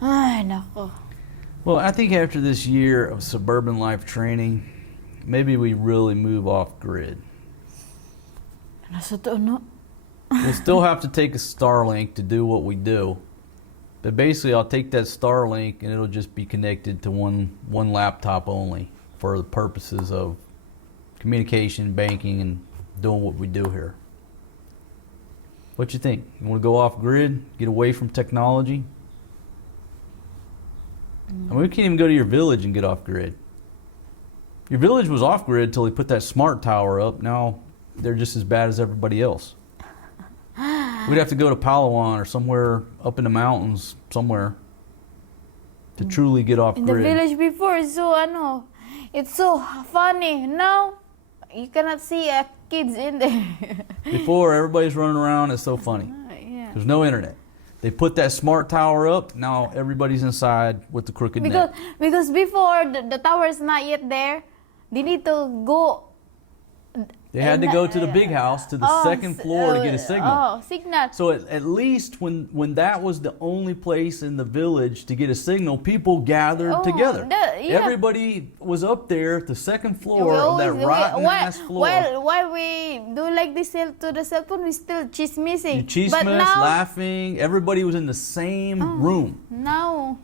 Ay, nako. Well, I think after this year of suburban life training, maybe we really move off grid. We'll still have to take a Starlink to do what we do. But basically, I'll take that Starlink and it'll just be connected to one laptop only for the purposes of communication, banking, and doing what we do here. What you think? You want to go off grid? Get away from technology? I mean, we can't even go to your village and get off grid. Your village was off grid until they put that smart tower up. Now they're just as bad as everybody else. We'd have to go to Palawan or somewhere up in the mountains somewhere to truly get off In grid. the village before, it's so funny. Now you cannot see a kids in there. Before, everybody's running around. It's so funny. Yeah. There's no internet. They put that smart tower up. Now everybody's inside with the crooked net. Because before the tower is not yet there, they need to go. They had to go to the big house, to the second floor to get a signal. Oh, signal. So at least when that was the only place in the village to get a signal, people gathered together. Everybody was up there at the second floor of that rotten ass floor. While we do like this to the cell phone, we still chismissing. You chismiss, laughing. Everybody was in the same room. Now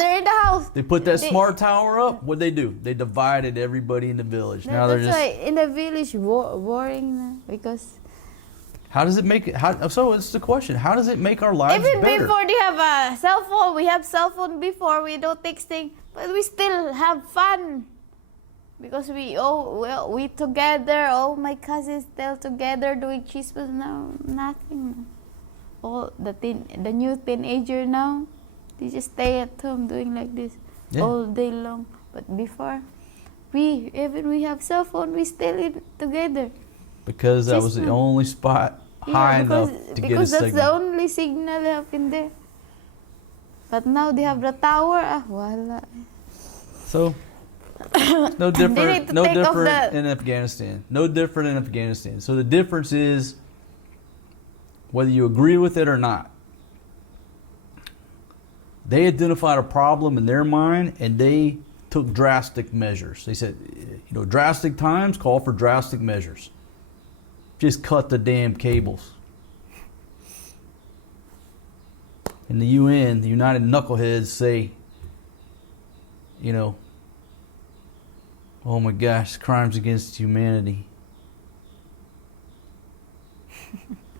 they're in the house. They put that smart tower up. What'd they do? They divided everybody in the village. Now they're just. That's why in the village boring now, because. How does it make it? So it's the question. How does it make our lives better? Even before they have a cell phone, we have cell phone before. We don't texting, but we still have fun. Because we together. All my cousins still together doing chispas now. Nothing. All the new teenager now. They just stay at home doing like this all day long. But before, we have cell phone, we still together. Because that was the only spot high enough to get a signal. Because that's the only signal up in there. But now they have the tower. Voila. So, no different in Afghanistan. No different in Afghanistan. So the difference is whether you agree with it or not. They identified a problem in their mind and they took drastic measures. They said, drastic times call for drastic measures. Just cut the damn cables. In the UN, the United Knuckleheads say, oh my gosh, crimes against humanity.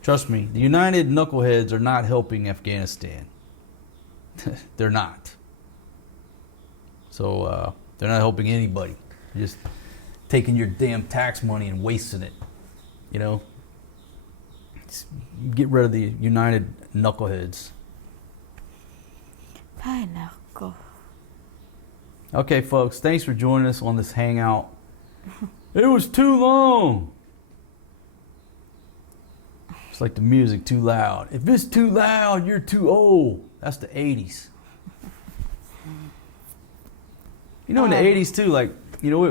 Trust me, the United Knuckleheads are not helping Afghanistan. They're not. So they're not helping anybody. They're just taking your damn tax money and wasting it. Just get rid of the United Knuckleheads. Ay, nako. Okay, folks, thanks for joining us on this hangout. It was too long. It's like the music too loud. If it's too loud, you're too old. That's the 80s. In the 80s too,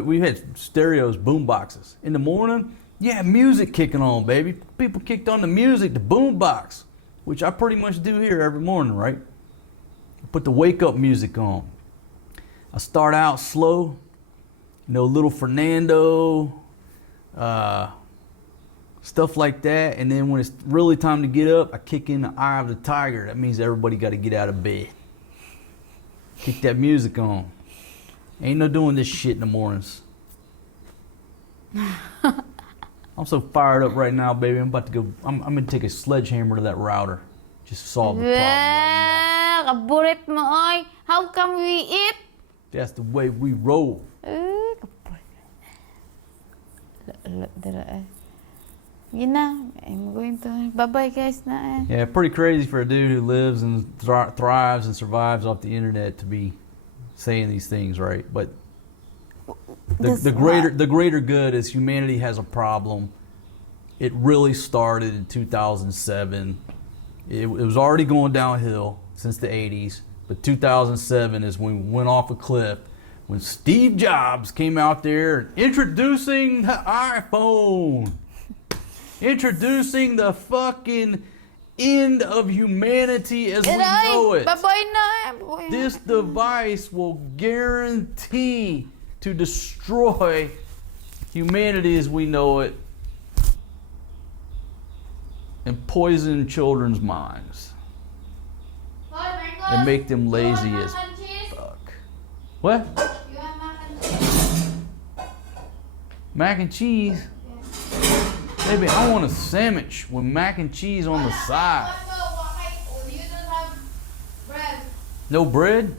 we had stereos, boom boxes. In the morning, music kicking on, baby. People kicked on the music, the boom box, which I pretty much do here every morning, right? I put the wake up music on. I start out slow, Little Fernando, stuff like that, and then when it's really time to get up, I kick in the Eye of the Tiger. That means everybody got to get out of bed. Kick that music on. Ain't no doing this shit in the mornings. I'm so fired up right now, baby. I'm about to go. I'm gonna take a sledgehammer to that router. Just solve the problem right now. Kaburit mo, oy. How come we eat? That's the way we roll. I'm going to. Bye-bye, guys. Yeah, pretty crazy for a dude who lives and thrives and survives off the internet to be saying these things, right? But the greater good is humanity has a problem. It really started in 2007. It was already going downhill since the 80s, but 2007 is when we went off a cliff. When Steve Jobs came out there introducing the iPhone. Introducing the fucking end of humanity as we know it. This device will guarantee to destroy humanity as we know it and poison children's minds and make them lazy as fuck. What? You want mac and cheese? Mac and cheese? Baby, I want a sandwich with mac and cheese on the side. You don't have bread. No bread?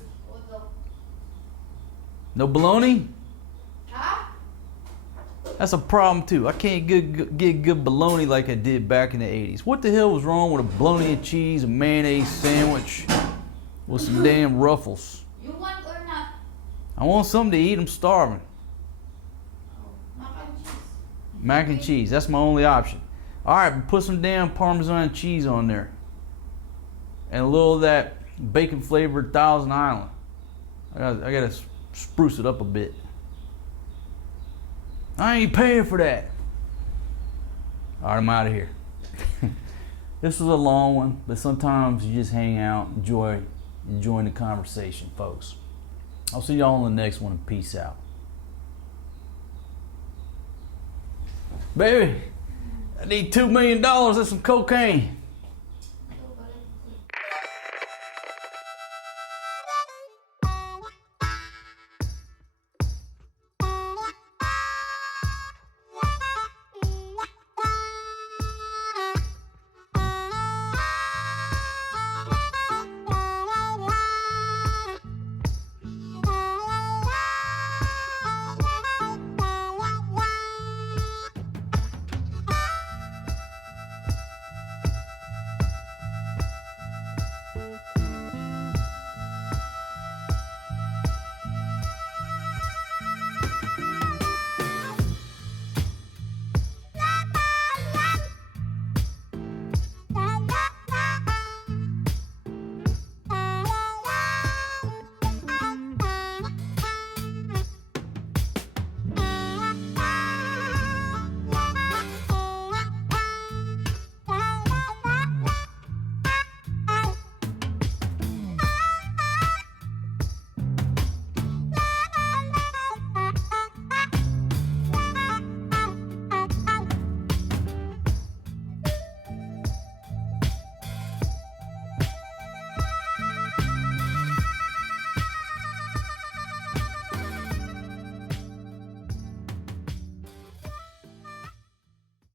No bologna? Huh? That's a problem too. I can't get good bologna like I did back in the 80s. What the hell was wrong with a bologna and cheese and mayonnaise sandwich with some damn Ruffles? You want or not? I want something to eat. I'm starving. Mac and cheese. Mac and cheese. That's my only option. All right, put some damn Parmesan cheese on there. And a little of that bacon flavored Thousand Island. I gotta spruce it up a bit. I ain't paying for that. All right, I'm out of here. This was a long one, but sometimes you just hang out, enjoying the conversation, folks. I'll see y'all on the next one. Peace out. Baby, I need $2 million and some cocaine.